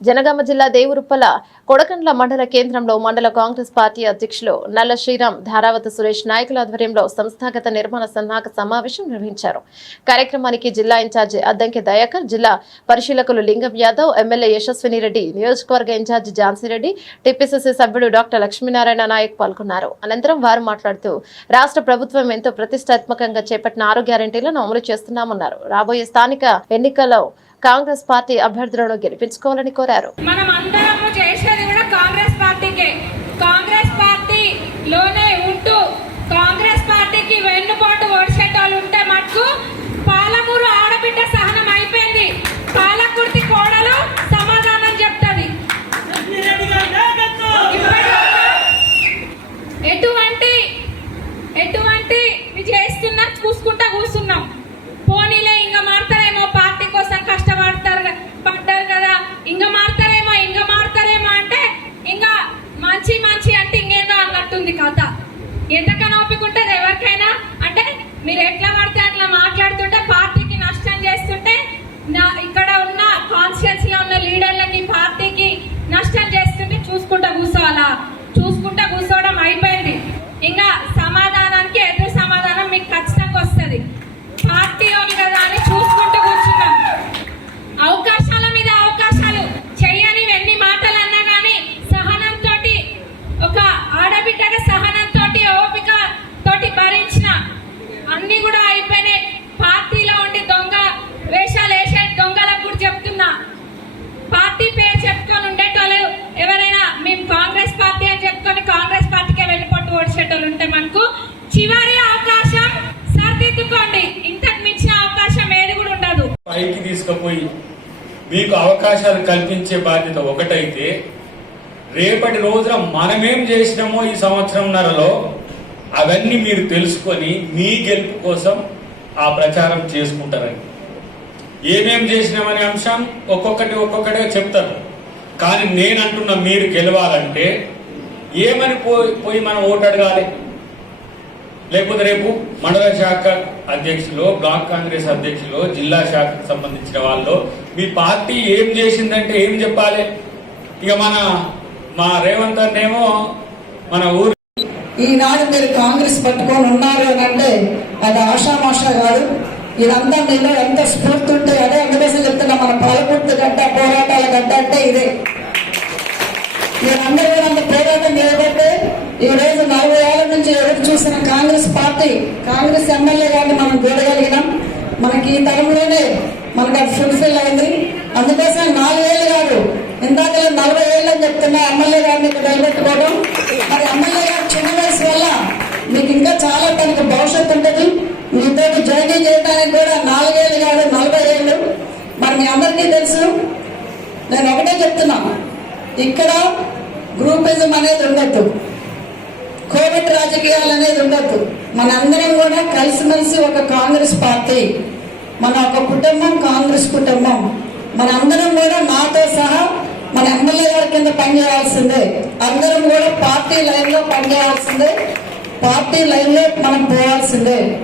జనగామ జిల్లా దేవురుప్పల కొడకండ్ల మండల కేంద్రంలో మండల కాంగ్రెస్ పార్టీ అధ్యక్షులు నల్ల శ్రీరామ్ ధారావతి సురేష్ నాయకుల ఆధ్వర్యంలో సంస్థాగత నిర్మాణ సన్నాహక సమావేశం నిర్వహించారు. కార్యక్రమానికి జిల్లా ఇన్ఛార్జి అద్దంకి దయాకర్ జిల్లా పరిశీలకులు లింగం యాదవ్ ఎమ్మెల్యే యశస్విని రెడ్డి నియోజకవర్గ ఇన్ఛార్జి ఝాన్సీ రెడ్డి టిపిసిసి సభ్యుడు డాక్టర్ లక్ష్మీనారాయణ నాయక్ పాల్గొన్నారు. అనంతరం వారు మాట్లాడుతూ రాష్ట్ర ప్రభుత్వం ఎంతో ప్రతిష్టాత్మకంగా చేపట్టిన ఆరు గ్యారంటీలను అమలు చేస్తున్నామన్నారు. రాబోయే స్థానిక ఎన్నికల్లో కాంగ్రెస్ పార్టీ అభ్యర్థులను గెలిపించుకోవాలని కోరారు. మనం అందరము చేసేది కూడా కాంగ్రెస్ పైకి తీసుకుపోయి మీకు అవకాశాలు కల్పించే బాధ్యత ఒకటైతే రేపటి రోజున మనమేం చేసినామో ఈ సంవత్సరంన్నరలో అవన్నీ మీరు తెలుసుకొని మీ గెలుపు కోసం ఆ ప్రచారం చేసుకుంటారని ఏమేం చేసినామనే అంశం ఒక్కొక్కటి ఒక్కొక్కటిగా చెప్తారు. కానీ నేను అంటున్న మీరు గెలవాలంటే ఏమని పోయి పోయి మనం ఓటు అడగాలి? లేకపోతే రేపు మండల శాఖ అధ్యక్షులు బ్లాక్ కాంగ్రెస్ అధ్యక్షులు జిల్లా శాఖకు సంబంధించిన వాళ్ళు మీ పార్టీ ఏం చేసిందంటే ఏం చెప్పాలి? ఇక మన మా రేవంత్ అన్నేమో మన ఊరు ఈనాడు మీరు కాంగ్రెస్ పట్టుకొని ఉన్నారు అని అంటే అది ఆషామాష కాదు. ఇదంతా మీలో ఎంత స్ఫూర్తి ఉంటే అదే అందుకోసం చెప్తున్నా మన పాలకుర్తి గడ్డ పోరాటాల గడ్డ అంటే ఇదే. చూసిన కాంగ్రెస్ పార్టీ కాంగ్రెస్ ఎమ్మెల్యే గారిని మనం చూడగలిగినాం మనకి ఈ తరంలోనే మనకు అది ఫుల్ఫిల్ అయింది. అందుకోసం నాలుగేళ్ళు కాదు ఇందాక నలభై ఏళ్ళు అని చెప్తున్నా ఎమ్మెల్యే గారిని ఇక్కడ నిలబెట్టుకోవడం. మరి ఎమ్మెల్యే గారు చిన్న వయసు వల్ల మీకు ఇంకా చాలా తనకు భవిష్యత్తు ఉంటుంది. మీతో జర్నీ చేయడానికి కూడా నాలుగేళ్ళు కాదు నలభై ఏళ్ళు మరి మీ అందరికీ తెలుసు నేను ఒకటే చెప్తున్నా. ఇక్కడ గ్రూపిజం అనేది ఉండొద్దు. కోవిడ్ రాజకీయాలు అనేది ఉండద్దు. మనందరం కూడా కలిసిమెలిసి ఒక కాంగ్రెస్ పార్టీ మన ఒక కుటుంబం కాంగ్రెస్ కుటుంబం. మనందరం కూడా నాతో సహా మన ఎమ్మెల్యే గారి కింద పనిచేయాల్సిందే. అందరం కూడా పార్టీ లైన్లో పనిచేయాల్సిందే. పార్టీ లైన్లో మనం పోవాల్సిందే.